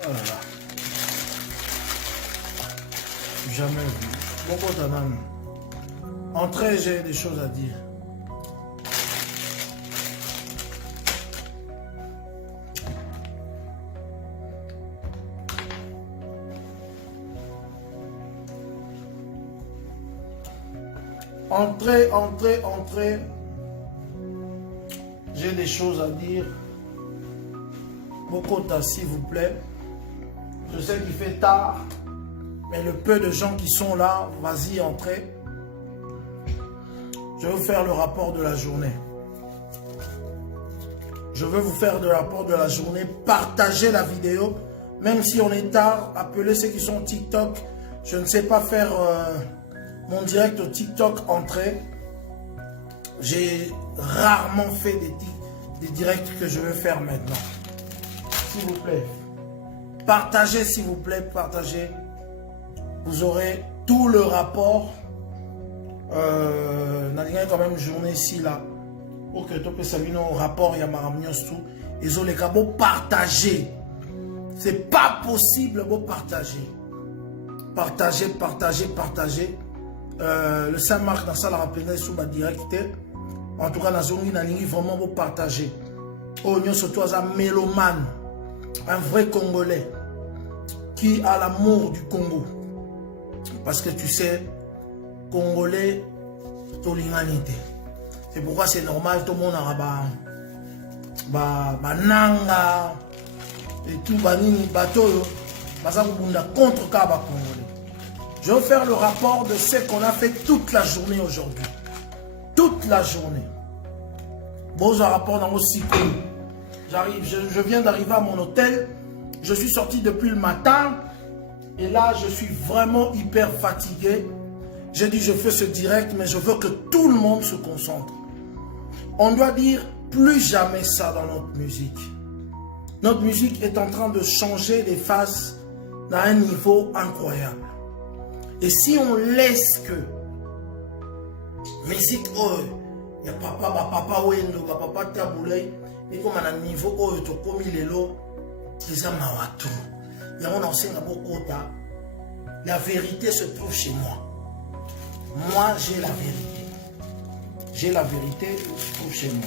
Oh là là. Jamais vu. Beaucoup d'anam. Entrez, j'ai des choses à dire. Entrez, entrez, entrez. J'ai des choses à dire. Bokota, s'il vous plaît. Je sais qu'il fait tard, mais le peu de gens qui sont là, vas-y, entrez. Je vais vous faire le rapport de la journée. Je veux vous faire le rapport de la journée. Partagez la vidéo. Même si on est tard, appelez ceux qui sont TikTok. Je ne sais pas faire mon direct au TikTok entrée. J'ai rarement fait des directs que je vais faire maintenant. S'il vous plaît. Partagez, s'il vous plaît, partagez. Vous aurez tout le rapport. N'a quand même journée ici là. Pour que tout ça vienne au rapport, il y a tout. Ils ont les cas pour partager. C'est pas possible pour partager. Partagez, partagez, partagez. Le Saint-Marc dans ça la rappelé sous ma directe. En tout cas, dans zone vraiment pour partager. Oh, nous surtout un mélomane, un vrai Congolais qui a l'amour du Congo. Parce que tu sais, Congolais, tout l'humanité. C'est pourquoi c'est normal, tout le monde a nanga et tout, banini, bateau, contre Kaba Congolais. Je vais faire le rapport de ce qu'on a fait toute la journée aujourd'hui. Toute la journée. Bon, j'ai un rapport dans mon cycle. J'arrive, je viens d'arriver à mon hôtel. Je suis sorti depuis le matin. Et là, je suis vraiment hyper fatigué. J'ai dit, je fais ce direct, mais je veux que tout le monde se concentre. On doit dire plus jamais ça dans notre musique. Notre musique est en train de changer les phases à un niveau incroyable. Et si on laisse que musique, oh, il y a papa Wendo, papa Taboulay, et comme à un niveau, oh, tu as commis les lots, ils ont mawatou. Il y a un ancien Kota. La vérité se trouve chez moi. Moi, j'ai la vérité. J'ai la vérité, se trouve chez moi.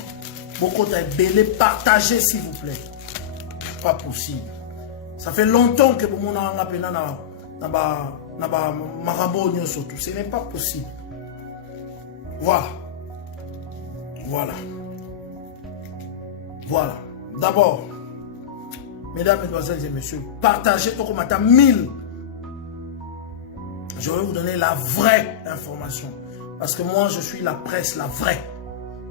Bokota est belé, partagez s'il vous plaît. Pas possible. Ça fait longtemps que mon a appelé surtout. Ce n'est pas possible. Voilà. Voilà. Voilà. D'abord, mesdames, mesdemoiselles et messieurs, partagez tout comme à 1000. Je vais vous donner la vraie information. Parce que moi, je suis la presse, la vraie.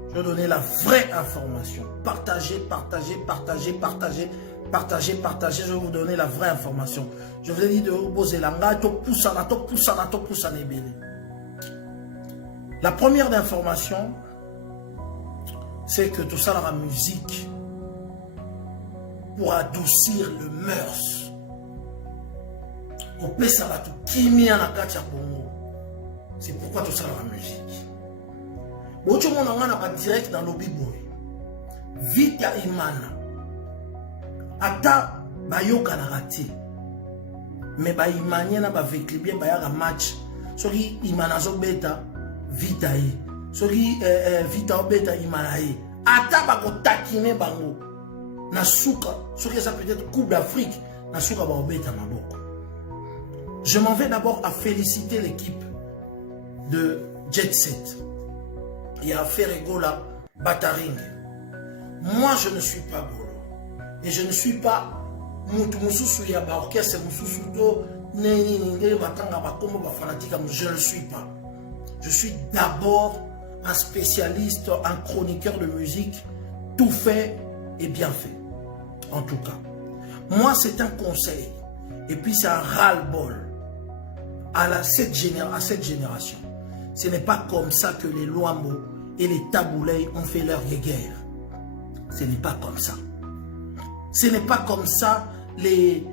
Je vais donner la vraie information. Partagez, partagez, partagez, partagez, partagez, partagez. Je vais vous donner la vraie information. Je vous ai dit de vous poser la main. La première information, c'est que tout ça dans la musique pour adoucir le mœurs. C'est pourquoi tout ça dans la musique. Beaucoup de monde a direct dans lobby boy. Vite à Imana. Ata bayoka na rati. Mais ba Imania na ba veklibier ba ya match. Soki Imana zo beta vite aye. Soki vite au beta Imana aye. Ata ba ko takine bango. Na souka, soki ça peut être Coupe d'Afrique, na souka ba obeta maboko. Je m'en vais d'abord à féliciter l'équipe de Jet Set. Il y a Ferregola, Bataring. Moi, je ne suis pas Golo. Et je ne suis pas orchestre, je ne le suis pas. Je suis d'abord un spécialiste, un chroniqueur de musique, tout fait et bien fait. En tout cas. Moi, c'est un conseil. Et puis, c'est un ras-le-bol à cette génération. Ce n'est pas comme ça que les Luambo et les Taboulay ont fait leur guerre. Ce n'est pas comme ça. Ce n'est pas comme ça les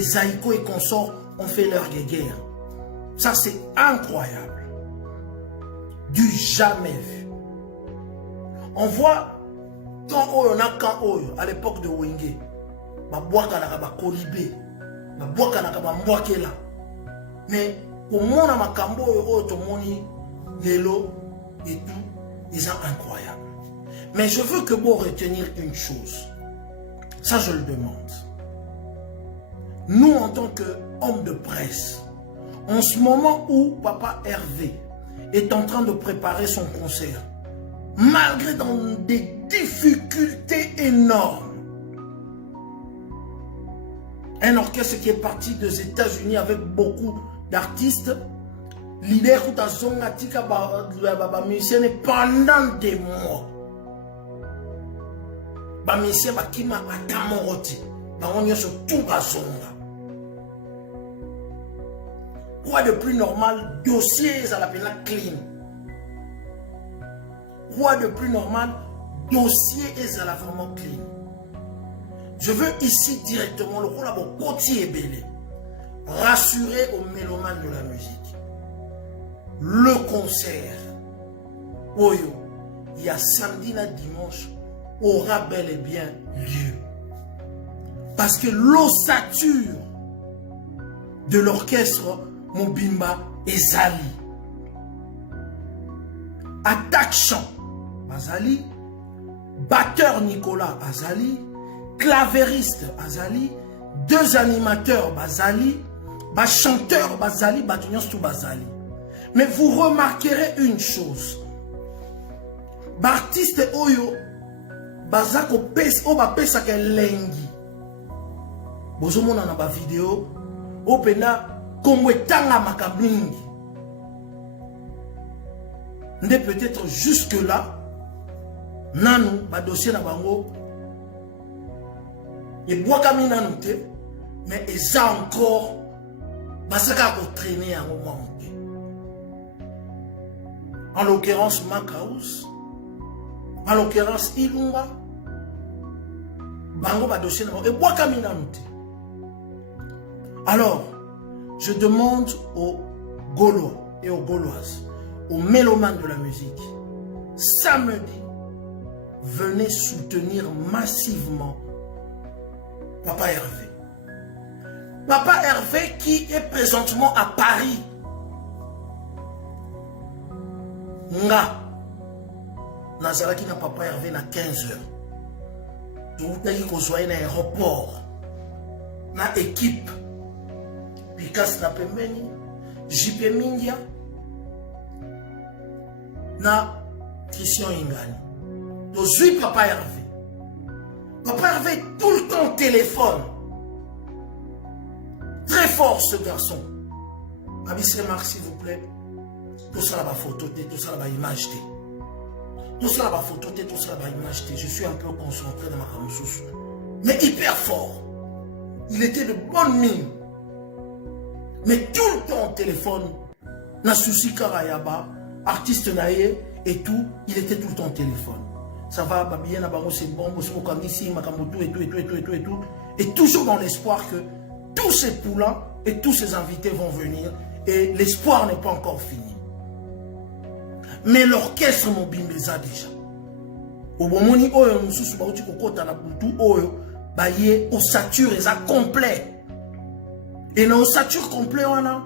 Zaïko et consorts ont fait leur guerre. Ça, c'est incroyable. Du jamais vu. On voit quand on a à l'époque de Wenge. babwaka na ba kolibé, babwaka na ba mbwakela. Mais au monde à makambo to moni lelo et tout, ils sont incroyables. Mais je veux que vous retenir une chose. Ça je le demande. Nous en tant qu'hommes de presse, en ce moment où Papa Hervé est en train de préparer son concert, malgré dans des difficultés énormes, un orchestre qui est parti des États-Unis avec beaucoup d'artistes, l'idée que musicien pendant des mois, les musiciens qui m'a atamoroti, on y sur tout bazonga. Quoi de plus normal, dossier ça l'appelle clean. Quoi de plus normal, dossier ça la vraiment clean. Je veux ici directement le rôle à mon côté belé, rassurer aux mélomanes de la musique. Le concert, Oyo, il y a samedi et dimanche, aura bel et bien lieu. Parce que l'ossature de l'orchestre Mobimba Ezali, attaque chant Azali, batteur Nicolas Azali, clavériste Azali, deux animateurs Bazali, chanteur Bazali, batunions tout Bazali. Mais vous remarquerez une chose, l'artiste Oyo Bazako pes o ba pesa ke lengi. Bozomona na ba vidéo opena komwetanga makabingi. Nde peut-être jusque là nanu ba dossier na bango et boakami nanu te, mais eza encore basaka ko traîner en moment. En l'occurrence Makaus, en l'occurrence Ilunga, bango ba dossier na bango et boakami nanu te. Alors, je demande aux Gaulois et aux Gauloises, aux mélomanes de la musique, samedi, venez soutenir massivement Papa Hervé. Papa Hervé qui est présentement à Paris. Nga, Nazaraki na Papa Hervé na 15h. Tout qu'on soit na aéroport, na équipe. Pikas na pembeni, JP Mindia, na Christian Ingani. Donc, je suis Papa Hervé. Papa Hervé, tout le temps au téléphone. Très fort ce garçon. Abissé Marc, s'il vous plaît. Tout ça là-bas photo, tout ça là-bas image. Tout ça là-bas photo, tout ça là-bas image. Je suis un peu concentré dans ma ramoussous. Mais hyper fort. Il était de bonne mine. Mais tout le temps au téléphone, na souci Karayaba, artiste naïe et tout, il était tout le temps au téléphone. Ça va, babien na bango c'est bon, c'est comme ici, makamoto et tout et tout et tout et tout et tout. Et toujours dans l'espoir que tous ces poulains et tous ces invités vont venir et l'espoir n'est pas encore fini. Mais l'orchestre Mobimbeza déjà. Au moment où on se bat au côté na butu oyo, baye au sature et complet. Et dans le sature complet, on a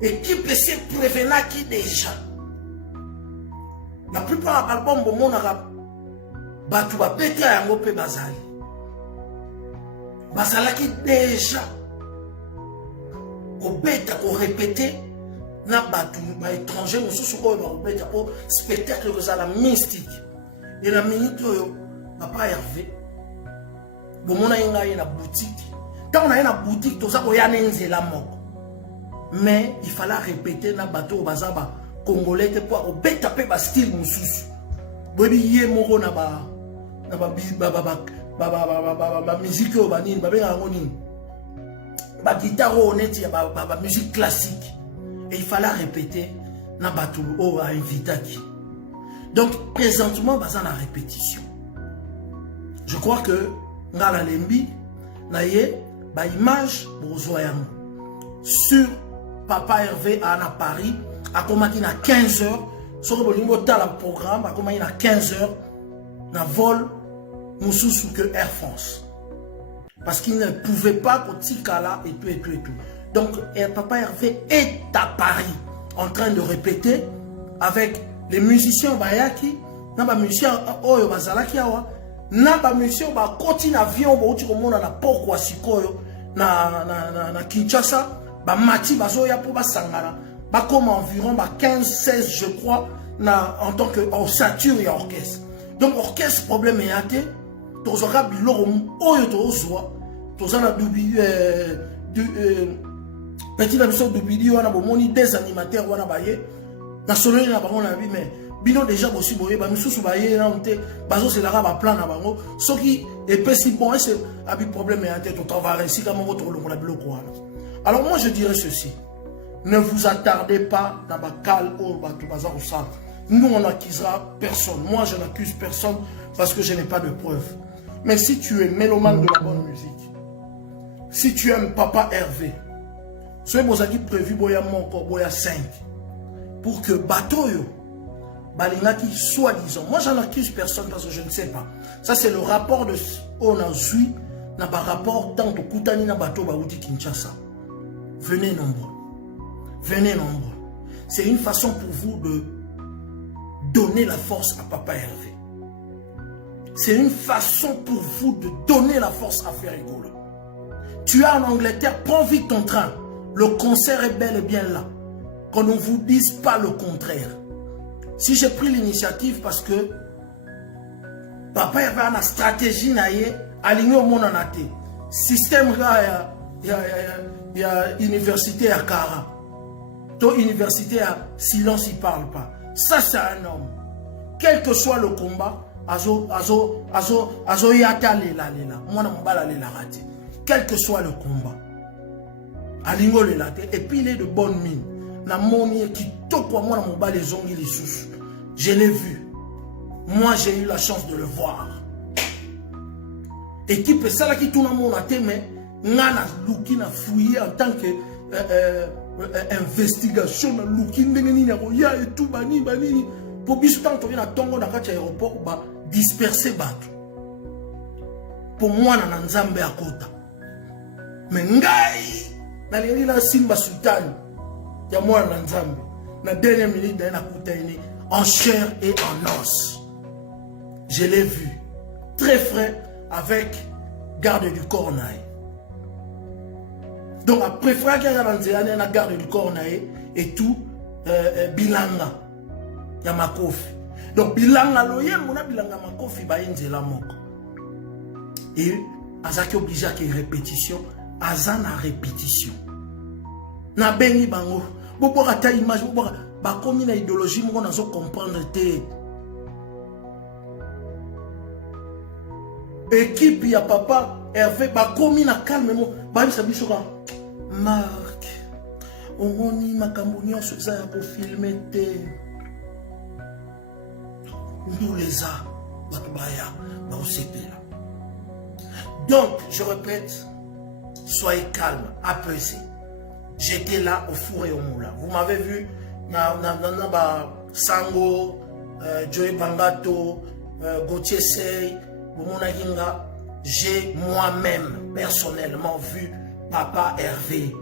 équipe s'est prévenu qui déjà. La plupart des albums, on a battu à péter à un peu Bazali. Bazali qui déjà. Au bêta, au répéter, n'a battu à étranger, nous sommes au bêta pour spectacle que ça la mystique. Et la minute, papa Hervé, on a une boutique. Quand on a une boutique, tout ça, on a une mais il fallait répéter dans le bateau au bazaba congolais pour au taper le style moussous. Bobi yé moko na ba musique au banin, ba benga ngoni. Ba guitare honnête ba musique classique. Et il fallait répéter dans le bateau au invité. Donc présentement baza na répétition. Je crois que dans la lembi na yé ba image bozoyam sur Papa Hervé à Paris a commencé à 15h sur le programme a commencé à 15h dans vol Moussous que Air France Parce qu'il ne pouvait pas Kotikala et tout et tout et tout. Donc, Papa Hervé est à Paris en train de répéter avec les musiciens Bayaki, les musiciens Oyo Bazalaki Awa, les musiciens Bakoti avion Bauti Komona na Poko Sikoyo na Kinshasa, Mati Bazoya pour Basangara, comme environ 15-16 je crois en tant que ossature et orchestre. Donc orchestre problème est athée. Tozora biloro oyo tozwa tozana dubi petit la mission dubi wana bomoni des animateurs wana baye na sololi na bango na bi mais bino déjà bosi boye ba misusu baye na onte bazo c'est la ba plan na bango soki epesi bon c'est abi problème est athée to travailler si comme votre longola biloko wana. Alors moi je dirais ceci, ne vous attardez pas dans ba cal ou ba to bazar au centre. Nous on n'accusera personne, moi je n'accuse personne parce que je n'ai pas de preuves. Mais si tu es mélomane de la bonne musique, si tu aimes Papa Hervé, ce qui prévu boya moko boya 5 pour que Batoyo Balingaki soit disant. Moi j'en accuse personne parce que je ne sais pas. Ça c'est le rapport de Onazui n'a pas rapport tant que Koutani na Bato Baouti Kinshasa. Venez nombreux. Venez nombreux. C'est une façon pour vous de donner la force à Papa Hervé. C'est une façon pour vous de donner la force à Ferrigola. Tu es en Angleterre, prends vite ton train. Le concert est bel et bien là. Qu'on ne vous dise pas le contraire. Si j'ai pris l'initiative parce que Papa avait une stratégie alignée au monde en athée. Système il y a université à Kara. Ton université à silence, il ne parle pas. Ça c'est un homme. Quel que soit le combat, quel que soit le combat, et puis il est de bonne mine. Je l'ai vu. Moi j'ai eu la chance de le voir. Équipe ça qui tourne mon athée, mais nana luki na fouillé en tant que investigation na luki ndengeni ya et tout bani. Pour biso tant que na tongo na kati aéroport ba disperser bato. Pour moi na nzambe akota. Mais ngai na leli la simba sultan ya moi na nzambe. Na dernière minute na kuta ini en chair et en os. Je l'ai vu très frais avec garde du corps naï. Donc après frère qui na garde du corps naï et tout bilanga ya makofi. Donc bilanga loye mona bilanga makofi ba nzela moko. Et azaki obligé à une répétition, azana répétition. Na bengi bango, bobo ata image bobo ba komi na idéologie moko nazo comprendre te. Équipe ya Papa Hervé ba komi na calme mo ba bisa biso ka Marc. Omoni makambo nyonso eza ya ko filmer te. Nous les a, donc, je répète, soyez calme, apaisés. J'étais là au four et au moulin. Vous m'avez vu, Sango, Joey Bangato, Gauthier Sey, j'ai moi-même personnellement vu Papa Hervé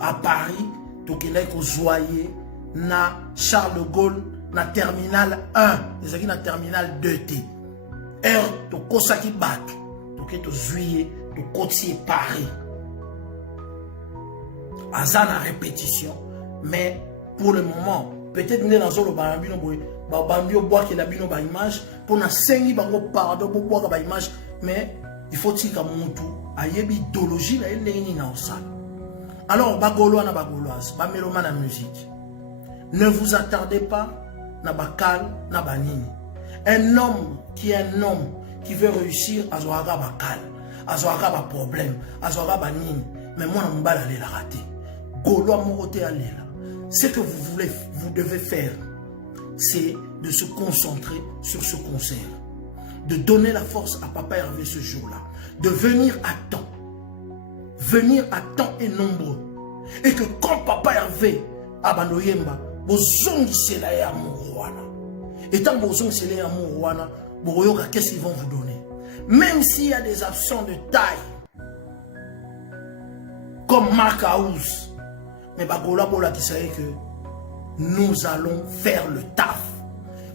à Paris, Tokelek au Joyer, na Charles de Gaulle, na terminal 1, les amis na terminal 2T. Heure to kosaki bat, to ke to juillet, to kotier Paris. Aza na répétition, mais pour le moment, peut-être nous dans le bambino boy, bambio bois qui la bino ba image, pour na sengi bango pardon pour bois ba image, mais il faut tika mutu ayebi idéologie na ndenge na osala. Alors bagolo na bagoloise, ba meloma na musique. Ne vous attardez pas na bakal na banini. Un homme qui est un homme qui veut réussir à zoaga bakal, à zoaga ba problème, à zoaga banini. Mais moi na mbala la raté. Golo amoroté à lela. Ce que vous devez faire, c'est de se concentrer sur ce concert, de donner la force à Papa Hervé ce jour-là, de venir à temps et nombreux, et que quand Papa Hervé abanoyemba bozongi sela ya mourouana. Et tant bozongi sela ya mourouana, qu'est-ce qu'ils vont vous donner? Même s'il y a des absents de taille, comme Mark House. Mais Bagola Bola qui savait que nous allons faire le taf.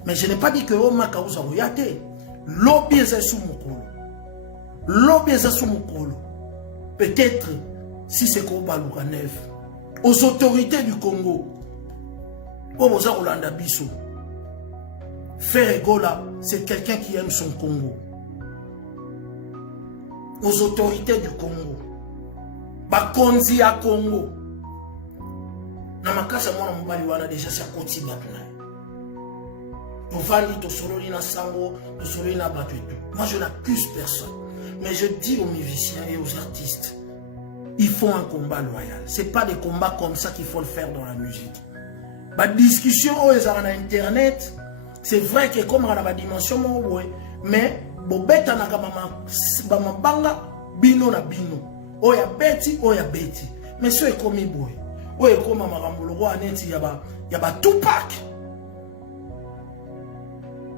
Mais je n'ai pas dit que Mark House a regardé. Lobby est sous mon colo. Lobby est sous mon colo. Peut-être si c'est comme Balouka Neuf. Aux autorités du Congo. Oboza Rolanda Bisso. Ferregola, c'est quelqu'un qui aime son Congo. Aux autorités du Congo. Bakonzi à Congo. Namakasa mwana mobali wana déjà c'est à côté batna. Tovali to sololi na sango, to sololi na batu et tout. Moi je n'accuse personne, mais je dis aux musiciens et aux artistes, il faut un combat loyal. C'est pas des combats comme ça qu'il faut le faire dans la musique. La discussion où ils ont internet, c'est vrai que comme on a la dimension mais bobeta na kama banga bino na bino. Oya beti, oya beti. Mais ce est comme boy. Oya comme makambo roi aneti yaba Tupac.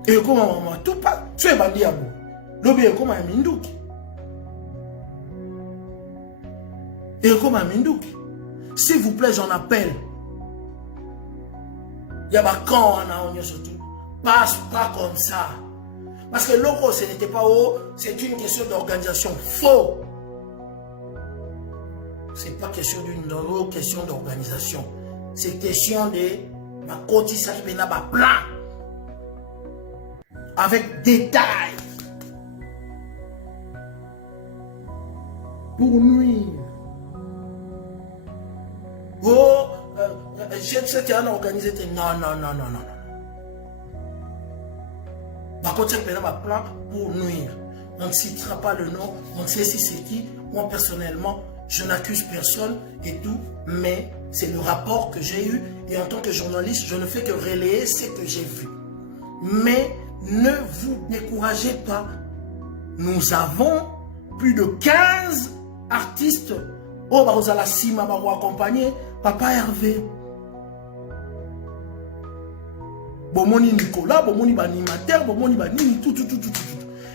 Et comme maman Tupac, tu es bandi abo. Lobi comme Minduki. Et comme Minduki. S'il vous plaît, j'en appelle. Yaba quand on a surtout. Passe pas comme ça. Parce que loco, ce n'était pas haut, c'est une question d'organisation. Faux. C'est pas question d'une question d'organisation. C'est question de ma cotisation de ma plan. Avec détail. Pour nuire. Oh, j'ai cette année organisé. Non. Par contre, c'est un plan pour nuire. On ne citera pas le nom, on ne sait si c'est qui. Moi, personnellement, je n'accuse personne et tout, mais c'est le rapport que j'ai eu. Et en tant que journaliste, je ne fais que relayer ce que j'ai vu. Mais ne vous découragez pas. Nous avons plus de 15 artistes. Oh, bah, vous allez Sima, bah, vous accompagner Papa Hervé. Bomoni Nicolas, bomoni animateur, bomoni nini, tout.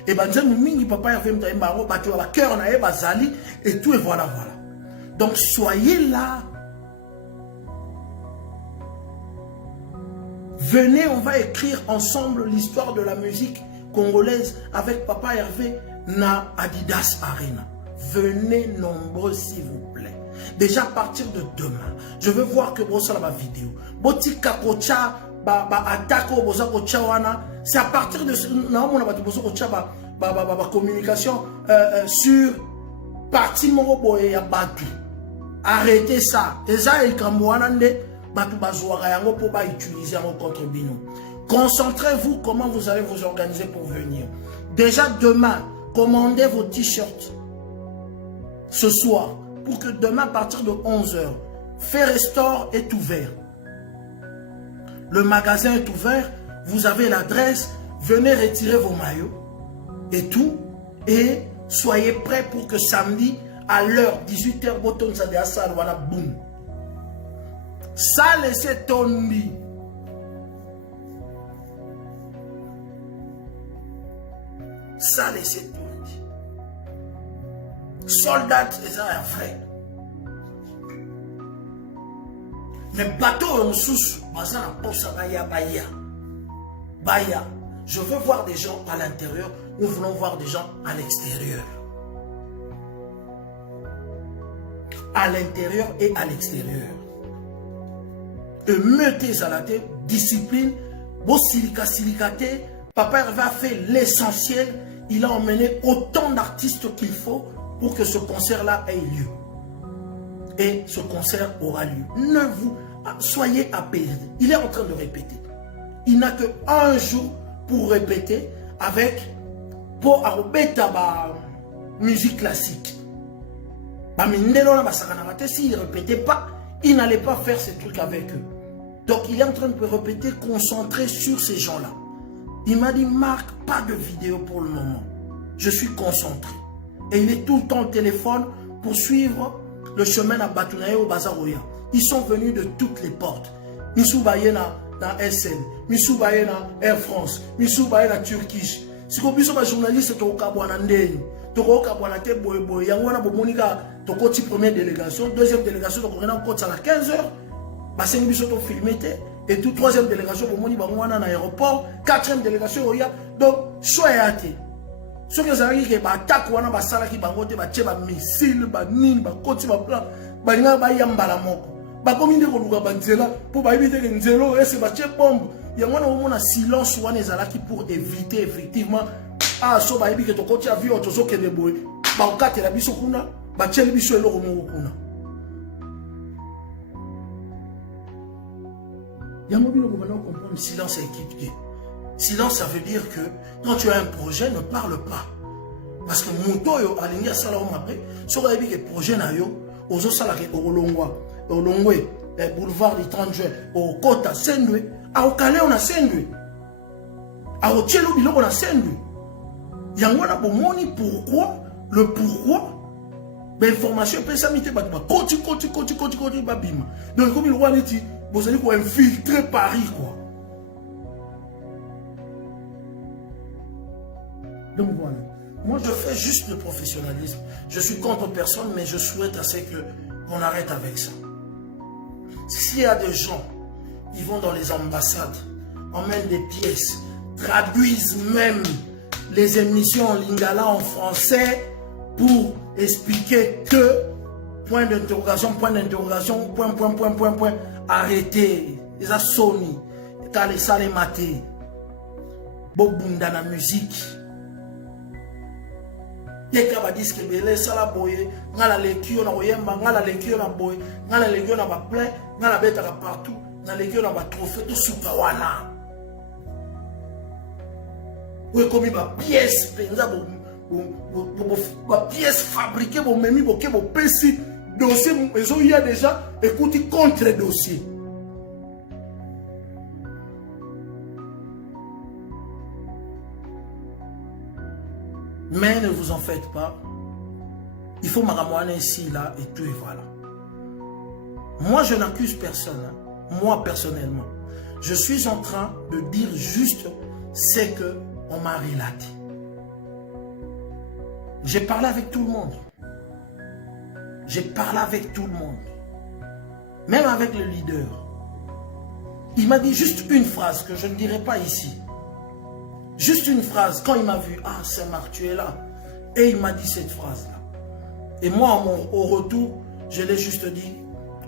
Et ben nous mingi Papa Hervé m'taïmbaro, bah tu as cœur naé, bazali, et tout, et voilà. Donc soyez là. Venez, on va écrire ensemble l'histoire de la musique congolaise avec Papa Hervé na Adidas Arena. Venez nombreux s'il vous plaît. Déjà à partir de demain, je veux voir que vous sur ma vidéo. Botika kocha c'est à partir de ce communication sur parti moroboye ya batu. Arrêtez ça. Eza ikamwanande batu bazwara yango pour ba utiliser en contre bino. Concentrez-vous comment vous allez vous organiser pour venir. Déjà demain, commandez vos t-shirts ce soir pour que demain à partir de 11 h, Ferrestore est ouvert. Le magasin est ouvert, vous avez l'adresse, venez retirer vos maillots et tout, et soyez prêts pour que samedi, à l'heure 18 h, boton ça de ça, voilà, boum. Ça laissez tomber. Ça laissez tomber. Soldats, c'est un frère. Mais bateau en sous, Baya. Je veux voir des gens à l'intérieur, nous voulons voir des gens à l'extérieur. À l'intérieur et à l'extérieur. Meutez à la tête, discipline, beau silicaté. Papa Hervé a fait l'essentiel. Il a emmené autant d'artistes qu'il faut pour que ce concert-là ait lieu. Et ce concert aura lieu. Ne vous soyez apaisés. Il est en train de répéter. Il n'a que un jour pour répéter avec pour la musique classique. S'il ne répétait pas, il n'allait pas faire ces trucs avec eux. Donc il est en train de répéter, concentré sur ces gens-là. Il m'a dit, Marc, pas de vidéo pour le moment. Je suis concentré. Et il est tout le temps au téléphone pour suivre le chemin à Batounaye au Bazaroya. Ils sont venus de toutes les portes. Missou Bayena dans SN, Missou Bayena Air France, Missou Bayena Turkish. Si vous êtes un journaliste qui est au Kabouanandé, tokoka bonate boy yango na bomonika tokoti première délégation, deuxième délégation tokona koti à 15h. Basengi biso to filmer et tout troisième délégation bomoni bango wana na aéroport, quatrième délégation oya. Donc choya te. Ce que ça veut dire que ba attaque wana basala ki bango te ba tie ba missile ba nini ba koti ba plan ba linga ba yambala moko. Ba komi ndeko luka ba nzela pour ba éviter que nzelo ese ba tie bombe. Yango na omona silence wana ezalaki pour éviter effectivement so ba yebi que to koti avion to zo kende boy. Ba okate la biso kuna ba tie biso eloko moko kuna. Comprendre, silence est équipé. Silence, ça veut dire que quand tu as un projet, ne parle pas. Parce que mon toyo, alingi a sala omapé, si on a dit que le projet na yo, ozo sala ke Olongwe, boulevard du 30 juin, au Kota, Sendwe, à Okale on a Sendwe, à Otielo Biloko on a Sendwe. Yango na bomoni pourquoi, le pourquoi, l'information peut s'amiter, koti, babima. Donc comme il roi dit, vous allez pour infiltrer Paris, quoi. Donc voilà. Moi, je fais juste le professionnalisme. Je suis contre personne, mais je souhaite assez qu'on arrête avec ça. S'il y a des gens, ils vont dans les ambassades, emmènent des pièces, traduisent même les émissions en lingala en français pour expliquer que point d'interrogation, point, arrêtez, les assonis, les salles matés, bobunda na musique. Yeka ba disque belé sala boye, ngala lekio na oyemba, ngala lekio na boye, ngala lekio na ba plein, ngala beta partout, ngala lekio na ba trophée tout souka wana. Oui, comme ba pièce penza ba pièce fabriquée bo memi bo ke bo pesi dossier ezo il y a déjà écoute contre dossier. Mais ne vous en faites pas. Il faut m'aramouaner ici, là, et tout, et voilà. Moi, je n'accuse personne. Hein. Moi, personnellement. Je suis en train de dire juste ce que on m'a relaté. J'ai parlé avec tout le monde. J'ai parlé avec tout le monde. Même avec le leader. Il m'a dit juste une phrase que je ne dirai pas ici. Juste une phrase, quand il m'a vu, ah Saint-Marc, tu es là. Et il m'a dit cette phrase-là. Et moi, au retour, je l'ai juste dit,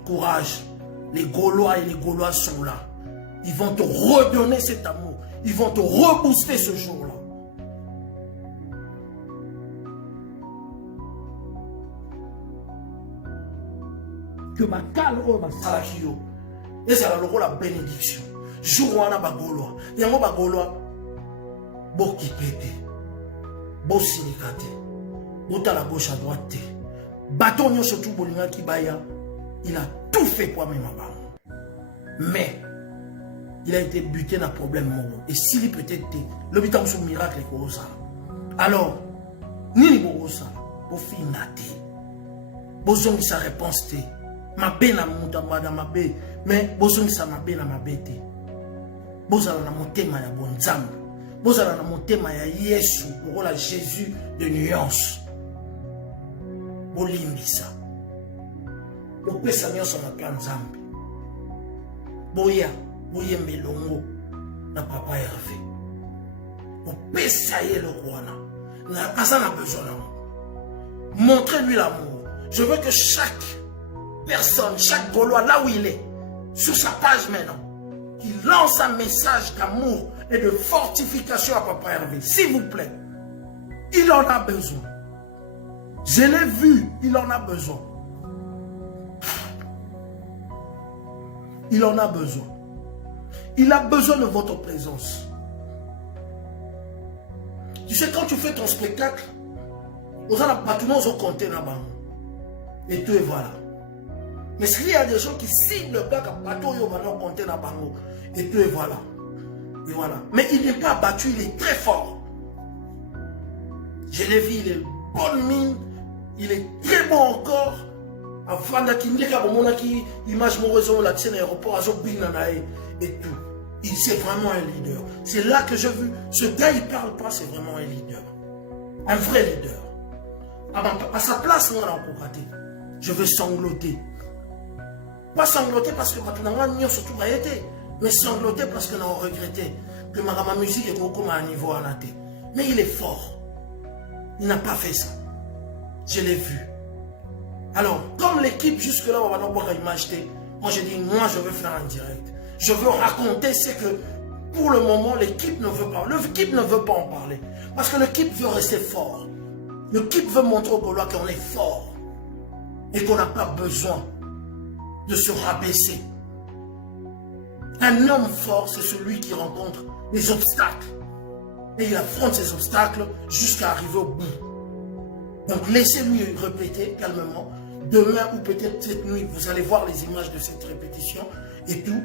courage, les Gaulois et les Gauloises sont là. Ils vont te redonner cet amour. Ils vont te rebooster ce jour-là. Que ma calme, ma salakio. Et c'est la bénédiction. Jour où on a des Gaulois. Il y a des Gaulois. Boki pété, bosinikate, bota la gauche à droite. Bâton surtout bolinga kibaya, il a tout fait pour même avant. Mais il a été buté dans problème moro. Et s'il peut être le bitam sous miracle et comme ça. Alors, ni bosa, bo finate. Bozong sa réponse te. Ma bena muta madame ma bé, mais bozong sa ma bena ma bété. Bozala na motema ya bonzambe. Vous allez monter Maya Yesu, la Jésus de nuance. Vous limbisa. Vous pouvez s'amener sur la plan Zambi. Boya, boya melongo, na papa Hervé. Vous pouvez sailler le roi. N'a pas besoin d'amour. Montrez-lui l'amour. Je veux que chaque personne, chaque Gaulois, là où il est, sur sa page maintenant, qu'il lance un message d'amour et de fortification à Papa Hervé, s'il vous plaît. Il en a besoin. Je l'ai vu, il en a besoin. Il en a besoin. Il a besoin de votre présence. Tu sais, quand tu fais ton spectacle, aux bâtiments ont compté là-bas. Et tout, et voilà. Mais s'il y a des gens qui ciblent le gars qui a bateau, ils vont compter là-bas. Et tout, et voilà. Et voilà. Mais il n'est pas battu, il est très fort. Je l'ai vu, il est bonne mine, il est très bon encore. Avant qu'il image mauvaise la scène aéroport, et tout. C'est vraiment un leader. C'est là que j'ai vu. Ce gars, il ne parle pas, c'est vraiment un leader. Un vrai leader. À sa place, je veux sangloter. Pas sangloter parce que maintenant, surtout mais sangloter parce que nous avons regretté que ma musique est beaucoup à un niveau à la tête. Mais il est fort. Il n'a pas fait ça. Je l'ai vu. Alors, comme l'équipe jusque-là, on va pas voir image. Moi, je dis, moi, je veux faire un direct. Je veux raconter ce que, pour le moment, l'équipe ne veut pas. L'équipe ne veut pas en parler. Parce que l'équipe veut rester fort. L'équipe veut montrer aux Gaulois qu'on est fort. Et qu'on n'a pas besoin de se rabaisser. Un homme fort, c'est celui qui rencontre les obstacles. Et il affronte ces obstacles jusqu'à arriver au bout. Donc laissez-lui répéter calmement. Demain ou peut-être cette nuit, vous allez voir les images de cette répétition et tout.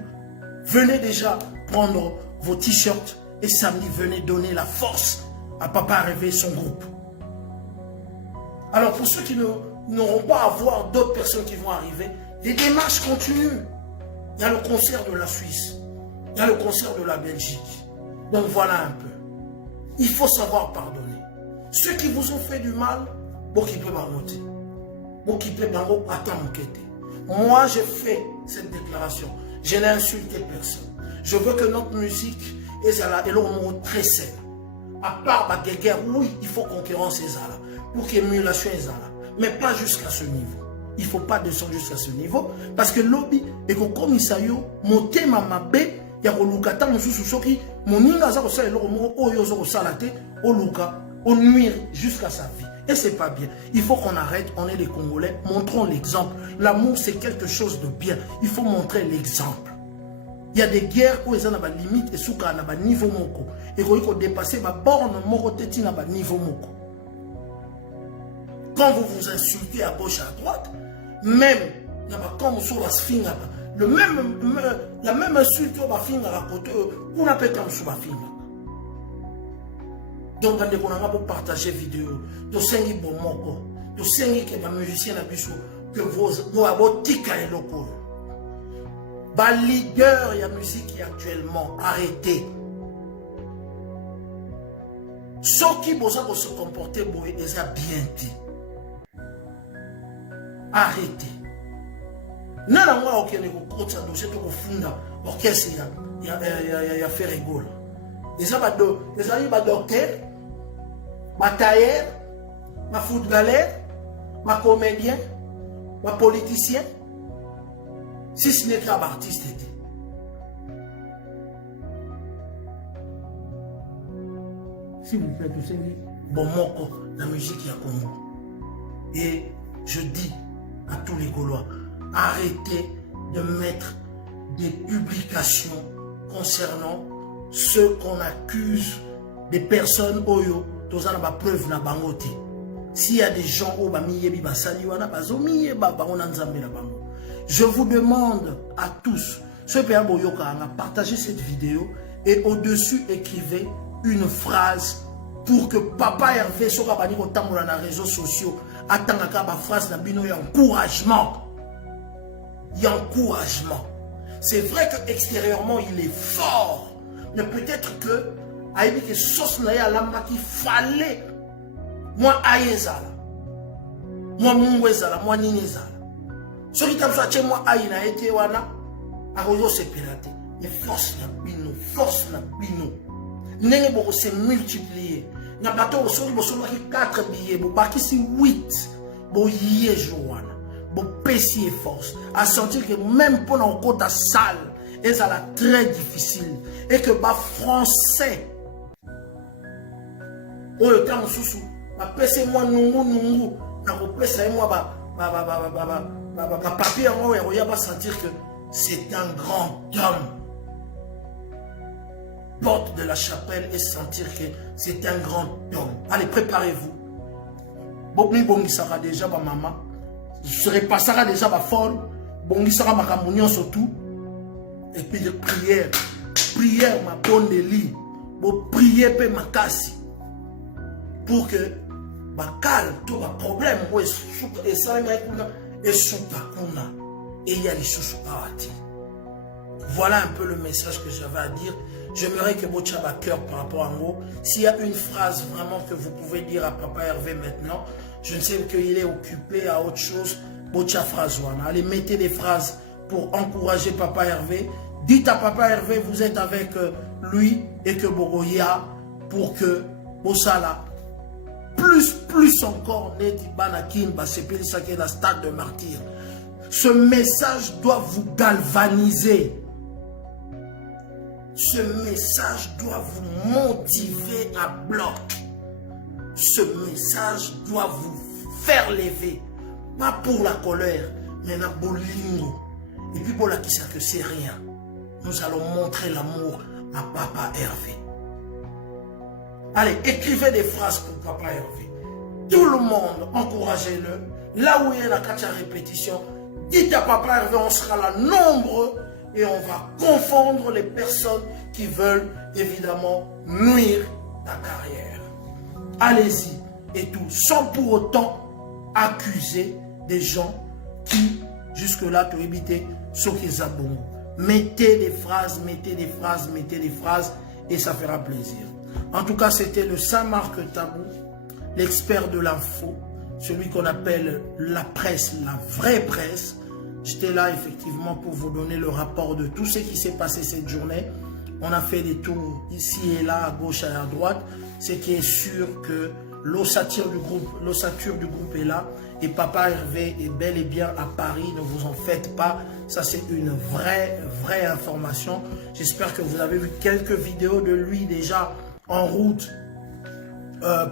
Venez déjà prendre vos t-shirts et samedi, venez donner la force à Papa Hervé et son groupe. Alors pour ceux qui n'auront pas à voir d'autres personnes qui vont arriver, les démarches continuent. Il y a le concert de la Suisse, il y a le concert de la Belgique. Donc voilà un peu. Il faut savoir pardonner. Ceux qui vous ont fait du mal, bon qui peut m'arrêter. Bon qui peut m'arrêter. Moi j'ai fait cette déclaration. Je n'ai insulté personne. Je veux que notre musique est le mot très sain. À part la guerre, oui, il faut concurrence pour que l'émulation est là. Mais pas jusqu'à ce niveau. Il ne faut pas descendre jusqu'à ce niveau. Parce que lobby, et que comme il s'agit, mon thème m'a bé, il y a un lucata, mon sous-soki, mon ninga, ça ressemble, on nuire jusqu'à sa vie. Et c'est pas bien. Il faut qu'on arrête, on est les Congolais, montrons l'exemple. L'amour, c'est quelque chose de bien. Il faut montrer l'exemple. Il y a des guerres où ils ont des limites et sous un niveau moko. Et quand il faut dépasser ma borne, mon teti n'a pas niveau moko. Quand vous vous insultez à gauche et à droite, même quand vous sur la sphinge, la même insulte sur la finger à côté, on appelle comme sur la finger. Donc, on a pour partager vidéo, de 5 bon moko, de 5 que ma musicien a vu que vous avez tika et locaux. Ba leader y a musique qui actuellement arrêté. Ceux qui vont se comporter boy ils a bien dit. Arrêtez. Nana moi ok ne ko kotsa dossier to ko funda orchestre ya faire rigolo. Les amis ba docteur, ba tailleur, ba footballeur, ba comédien, ba politicien. Si ce n'est qu'un artiste, si vous faites tout ça, bon moko, la musique il y a Congo. Et je dis à tous les Gaulois, arrêtez de mettre des publications concernant ceux qu'on accuse des personnes oyo, tous en a preuve na bangote. S'il y a des gens au bamiyebi basali wana bazomiye ba bango nzambe na bango. Je vous demande à tous, ceux qui ont partagé cette vidéo et au-dessus écrivez une phrase pour que Papa Hervé soit dans les réseaux sociaux. Attendez la phrase il y a encouragement. Il y a encouragement. C'est vrai qu'extérieurement il est fort, mais peut-être que il que sauce na lamba qu'il fallait moi aïezala, moi mungwezala, moi ninezala. Ce qui t'a fait moi aïna été wana a royo se pirater. Mais force na bino. N'est pas se multiplier. Na bateau sur bo solo 4 billets, bo baki si 8. Bo yé joana. Bo pessier force. À sentir que même pour nos côtes à salle, et ça la très difficile. Et que ba français. Oh le temps sous ba pesse moi nungu. Na ko pesse moi ba papier en haut, il va sentir que c'est un grand homme. Porte de la chapelle et sentir que c'est un grand homme. Allez, préparez-vous. Bongi bongi sera déjà ma maman. Je serai pas sera déjà ma forme. Bongi sera ma communion surtout. Et puis de prière. Prière ma bonne lit. Bon prier pe ma casse. Pour que ma calme tout ma problème. Et ça et soupakuna et il y a les sous-soupawati. Voilà un peu le message que j'avais à dire. J'aimerais que vous ayez à cœur par rapport à moi. S'il y a une phrase vraiment que vous pouvez dire à Papa Hervé maintenant, Je ne sais qu'il est occupé à autre chose. Bocha phrase. Allez, mettez des phrases pour encourager Papa Hervé. Dites à Papa Hervé, vous êtes avec lui et que Bogoya pour que Bossala, plus encore, Neti Banakin, c'est ça qui est la stade de martyr. Ce message doit vous galvaniser. Ce message doit vous motiver à bloc. Ce message doit vous faire lever. Pas pour la colère, mais la bolingo. Et puis pour la qui sait que c'est rien. Nous allons montrer l'amour à Papa Hervé. Allez, écrivez des phrases pour Papa Hervé. Tout le monde, encouragez-le. Là où il y a la répétition, dites à Papa Hervé, on sera là nombreux et on va confondre les personnes qui veulent évidemment nuire ta carrière. Allez-y et tout, sans pour autant accuser des gens qui, jusque-là, te éviter ce qu'ils ont. Mettez des phrases, mettez des phrases, mettez des phrases et ça fera plaisir. En tout cas, c'était le Saint-Marc Tabou, l'expert de l'info, celui qu'on appelle la presse, la vraie presse. J'étais là effectivement pour vous donner le rapport de tout ce qui s'est passé cette journée. On a fait des tours ici et là, à gauche et à droite. Ce qui est sûr que l'ossature du groupe est là. Et Papa Hervé est bel et bien à Paris, ne vous en faites pas. Ça, c'est une vraie information. J'espère que vous avez vu quelques vidéos de lui déjà en route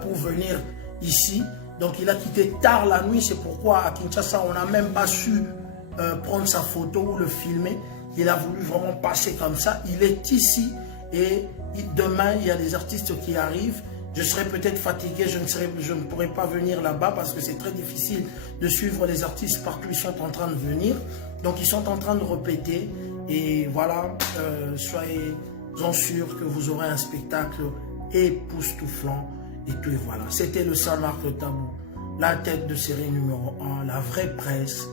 pour venir ici. Donc, il a quitté tard la nuit. C'est pourquoi à Kinshasa, on n'a même pas su prendre sa photo ou le filmer. Il a voulu vraiment passer comme ça. Il est ici et demain, il y a des artistes qui arrivent. Je serai peut-être fatigué, je ne pourrai pas venir là-bas parce que c'est très difficile de suivre les artistes partout. Ils sont en train de venir. Donc, ils sont en train de répéter. Et voilà, soyez-en sûrs que vous aurez un spectacle époustouflant. Et tout, et voilà. C'était le Saint-Marc Tabou, la tête de série numéro 1, la vraie presse.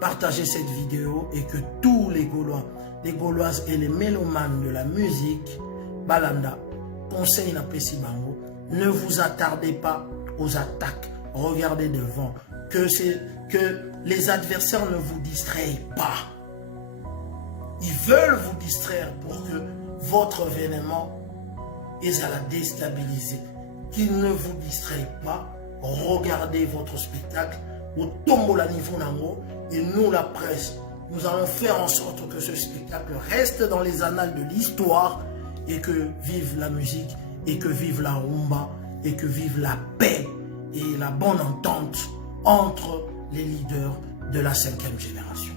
Partagez cette vidéo et que tous les Gaulois, les Gauloises et les mélomanes de la musique, Balanda, conseil na Pessi Bango, ne vous attardez pas aux attaques. Regardez devant. Que les adversaires ne vous distraient pas. Ils veulent vous distraire pour que votre événement est à la déstabiliser. Qu'ils ne vous distraient pas. Regardez votre spectacle au tombola niveau nango. Et nous, la presse, nous allons faire en sorte que ce spectacle reste dans les annales de l'histoire et que vive la musique, et que vive la rumba, et que vive la paix et la bonne entente entre les leaders de la 5e génération.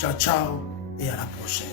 Ciao, ciao et à la prochaine.